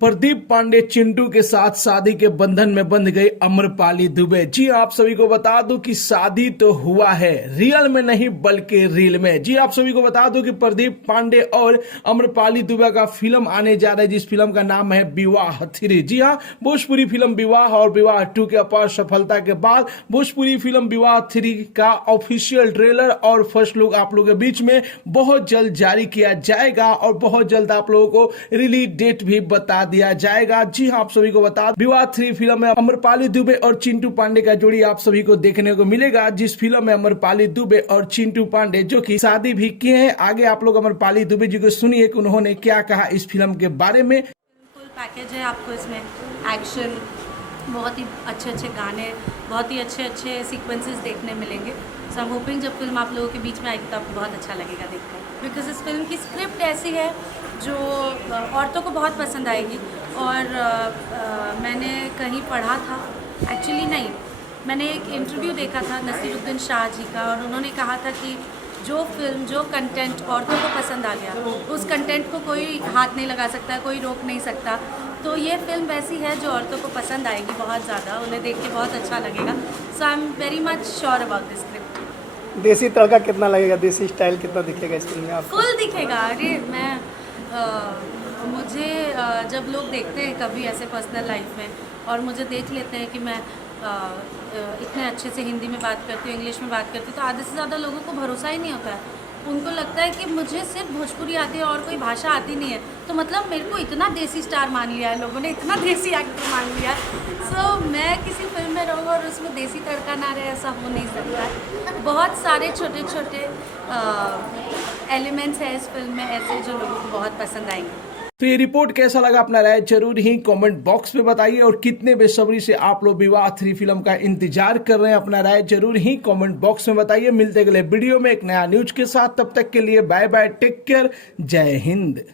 प्रदीप पांडे चिंटू के साथ शादी के बंधन में बंध गई अम्रपाली दुबे। जी आप सभी को बता दूं कि शादी तो हुआ है, रियल में नहीं बल्कि रील में। जी आप सभी को बता दूं कि प्रदीप पांडे और अम्रपाली दुबे का फिल्म आने जा रहा है, जिस फिल्म का नाम है विवाह 3। जी हाँ, भोजपुरी फिल्म विवाह और विवाह 2 के अपार सफलता के बाद भोजपुरी फिल्म विवाह 3 का ऑफिशियल ट्रेलर और फर्स्ट लुक आप लोगों के बीच में बहुत जल्द जारी किया जाएगा और बहुत जल्द आप लोगों को रिलीज डेट भी बता दिया जाएगा। जी हाँ, आप सभी को बता विवाह 3 फिल्म में अम्रपाली दुबे और चिंटू पांडे का जोड़ी आप सभी को देखने को मिलेगा, जिस फिल्म में अम्रपाली दुबे और चिंटू पांडे जो कि शादी भी किए हैं। आगे आप लोग अम्रपाली दुबे जी को सुनिए कि उन्होंने क्या कहा इस फिल्म के बारे में। फुल पैकेज है आपको इसमें, एक्शन, बहुत ही अच्छे अच्छे गाने, बहुत ही अच्छे अच्छे सीक्वेंसेस देखने मिलेंगे। सो आई एम होपिंग जब फिल्म आप लोगों के बीच में आएगी तो आपको बहुत अच्छा लगेगा देखकर, बिकॉज इस फिल्म की स्क्रिप्ट ऐसी है जो औरतों को बहुत पसंद आएगी। और मैंने कहीं पढ़ा था, एक्चुअली नहीं, मैंने एक इंटरव्यू देखा था नसीरुद्दीन शाह जी का, और उन्होंने कहा था कि जो फिल्म, जो कंटेंट औरतों को पसंद आ गया, उस कंटेंट को कोई हाथ नहीं लगा सकता, कोई रोक नहीं सकता। तो ये फिल्म वैसी है जो औरतों को पसंद आएगी बहुत ज़्यादा, उन्हें देख के बहुत अच्छा लगेगा। So I am very much sure about this script. देसी तड़का कितना लगेगा, देसी स्टाइल कितना दिखेगा इस फिल्म में आपको? फुल दिखेगा। अरे मैं मुझे जब लोग देखते हैं कभी ऐसे पर्सनल लाइफ में और मुझे देख लेते हैं कि मैं इतने अच्छे से हिंदी में बात करती हूँ, इंग्लिश में बात करती हूँ, तो आधे से ज़्यादा लोगों को भरोसा ही नहीं होता है। उनको लगता है कि मुझे सिर्फ भोजपुरी आती है और कोई भाषा आती नहीं है, तो मतलब मेरे को इतना देसी स्टार मान लिया है लोगों ने, इतना देसी एक्टर मान लिया है। सो मैं किसी फिल्म में रहूँ और उसमें देसी तड़का ना रहे, ऐसा हो नहीं सकता है। बहुत सारे छोटे छोटे एलिमेंट्स हैं इस फिल्म में ऐसे जो लोगों को बहुत पसंद आएंगे। तो ये रिपोर्ट कैसा लगा अपना राय जरूर ही कमेंट बॉक्स में बताइए, और कितने बेसब्री से आप लोग विवाह 3 फिल्म का इंतजार कर रहे हैं, अपना राय जरूर ही कमेंट बॉक्स में बताइए। मिलते अगले वीडियो में एक नया न्यूज के साथ, तब तक के लिए बाय बाय, टेक केयर, जय हिंद।